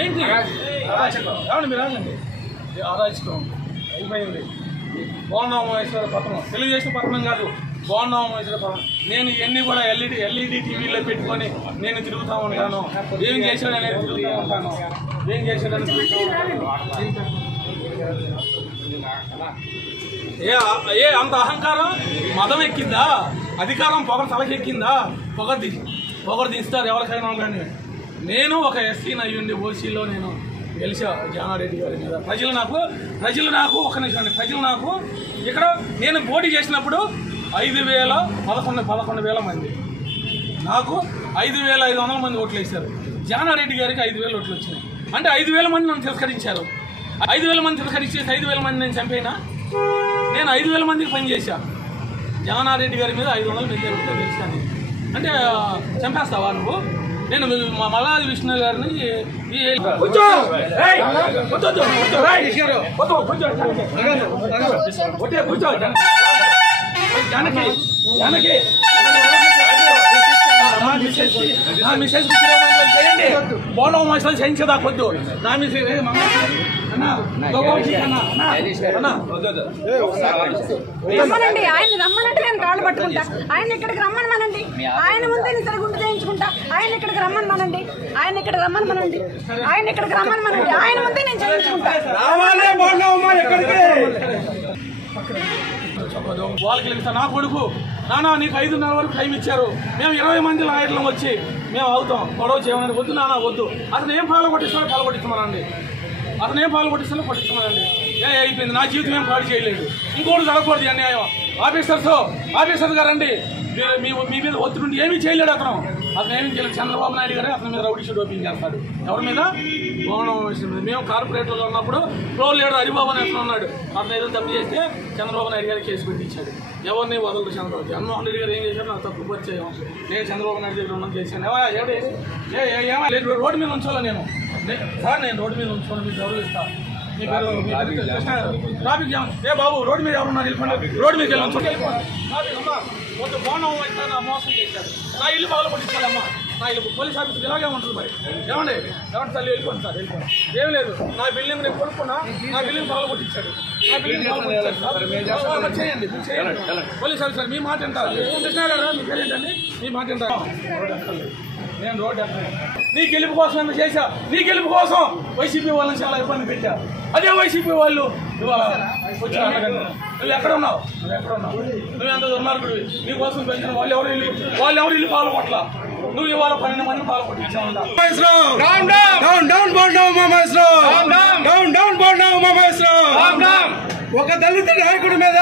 ఏంటి ఏమండి మీరు ఆగండి. అరాచకం అయిపోయింది. బోండామేశ్వర పట్టణం తెలుగుదేశం పట్టణం కాదు, బోండామేశ్వర పట్టణం. నేను ఇవన్నీ కూడా ఎల్ఈడి టీవీలో పెట్టుకొని నేను తిరుగుతూ ఉంటాను. ఏం చేశాడని తిరుగుతూ ఉంటాను. ఏం చేశాడని ఏ అంత అహంకారం మదం ఎక్కిందా? అధికారం పొగ తలకెక్కిందా? పొగరు తీస్తారు ఎవరికైనా కానీ. నేను ఒక ఎస్సీ అయ్యండి, ఓసీలో నేను గెలిచా జానారెడ్డి గారి మీద. ప్రజలు నాకు ఒక నిమిషం అండి, ప్రజలు నాకు ఇక్కడ నేను పోటీ చేసినప్పుడు 11,000 మంది, నాకు 5,500 మంది ఓట్లు వేశారు. జానారెడ్డి గారికి 5,000 ఓట్లు వచ్చినాయి. అంటే 5,000 మంది నన్ను తిరస్కరించారు. 5,000 మంది తిరస్కరించేసి 5,000 మంది నేను చంపేనా? నేను 5,000 మందికి పనిచేశా. జానారెడ్డి గారి మీద 500 మంది గెలిచాను. అంటే చంపేస్తావా నువ్వు? నేను మల్లాది విష్ణు గారిని చేయండి. బోండం మనుషులు చేయించేదాకొద్దు. నా మిస్సెస్ రమ్మనండి, ఆయన రమ్మనంటే నేను కాళ్ళు పట్టుకుంటా. ఆయన ఇక్కడికి రమ్మనమనండి, ఆయన ముందే నేను తిరుగుంటు చేయించుకుంటా. ఆయన ఇక్కడికి రమ్మనమనండి, ఆయన ఇక్కడికి రమ్మనమనండి, ఆయన ఇక్కడికి రమ్మనమనండి, ఆయన ముందే నేను చేయించుకుంటా. వాళ్ళకి వెళ్తా. నా కొడుకు నానా నీకు 5:30 వరకు టైం ఇచ్చారు, మేము 20 మంది లాయర్లం వచ్చి మేము అవుతాం, గొడవ చేయమని. వద్దు నానా వద్దు. అతను ఏం పాలు కొట్టిస్తామనండి. అతను ఏం పాలు కొట్టిస్తామనండి. అయిపోయింది. నా జీవితం ఏం పాడు చేయలేదు. ఇంకోటి జరగకూడదు అన్యాయం. ఆఫీసర్ గారండి, మీ మీద ఒత్తిడి ఏమీ చేయలేడు. అతను ఏమీ చేయలేదు. చంద్రబాబు నాయుడు గారే అతని మీద రౌడీ షీట్ ఓపెన్ చేస్తాడు. ఎవరి మీద? మేము కార్పొరేటర్లో ఉన్నప్పుడు ఫ్లోర్ లీడర్ హరిబాబు అని అతను ఉన్నాడు. అతను ఏదో తప్పు చేస్తే చంద్రబాబు నాయుడు గారికి కేసు పెట్టించాడు. ఎవరిని వదలరు చంద్రబాబు. జగన్మోహన్ రెడ్డి గారు ఏం చేశారు? నాకు తప్పు పరిచయం. నేను చంద్రబాబు నాయుడు దగ్గర ఉన్నాను చేశాను. రోడ్డు మీద ఉంచాలా నేను? సార్ నేను రోడ్డు మీద ఉంచుకోండి, మీకు గౌరవిస్తాను. మీ పేరు ట్రాఫిక్ జామ్. బాబు రోడ్డు మీద ఎవరున్నారు? వెళ్ళిపోండి. రోడ్డు మీద వెళ్ళి కొంచెం బాగున్నాం. మోసం చేశారు. నా ఇల్లు బాగా పట్టించాలమ్మా. నా ఇల్లు పోలీస్ ఆఫీసర్ ఇలాగే ఉంటుంది. మరి ఏమండి తల్లి వెళ్ళిపోండి సార్, వెళ్ళిపోండి. ఏం లేదు. నా బిల్డింగ్ నేను కొనుక్కున్నా, నా బిల్డింగ్ బాగా కొట్టించాడు. నా బిల్డింగ్ బాగా చేయండి. పోలీస్ ఆఫీసర్ మీ మాట అంటారు. కృష్ణ గారు మీ పేరేంటండి? మీ మాట అంటారు. నేను రోడ్డు ఎక్కడ నీ గెలుపు కోసం ఎంత చేశా? నీ గెలుపు కోసం వైసీపీ వాళ్ళని చాలా ఇబ్బంది పెట్టా. అదే వైసీపీ వాళ్ళు ఇవాళ వచ్చిన నువ్వు ఎక్కడ ఉన్నావు? నువ్వు ఎంత దుర్మార్గుడివి. నీ కోసం పెంచిన వాళ్ళు ఎవరు ఇల్లు పాలు కొట్ల. నువ్వు ఇవాళ 12 మంది పాలు కొట్టించావు. ఒక దళిత నాయకుడి మీద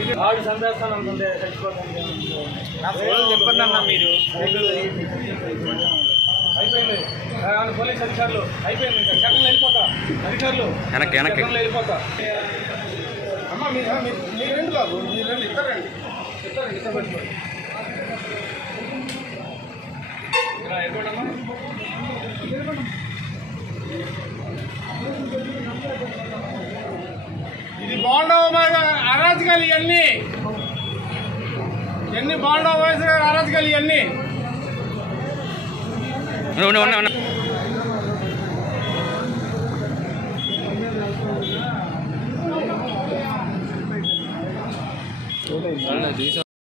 ఇది ఆడు సందేశాలు అనుకుంటే చెప్పండి మీరు. అయిపోయింది. పోలీస్ అధికారులు అయిపోయింది. ఇంకా సెకండ్లో వెళ్ళిపోతా. అధికారులు వెళ్ళిపోతా. అమ్మా మీరు రెండు బాబు, మీరు రెండు ఇద్దరండి. ఇది బోండామ అరాజకాలు ఇవన్నీ బోండామ అరాజకాలు ఇవన్నీ.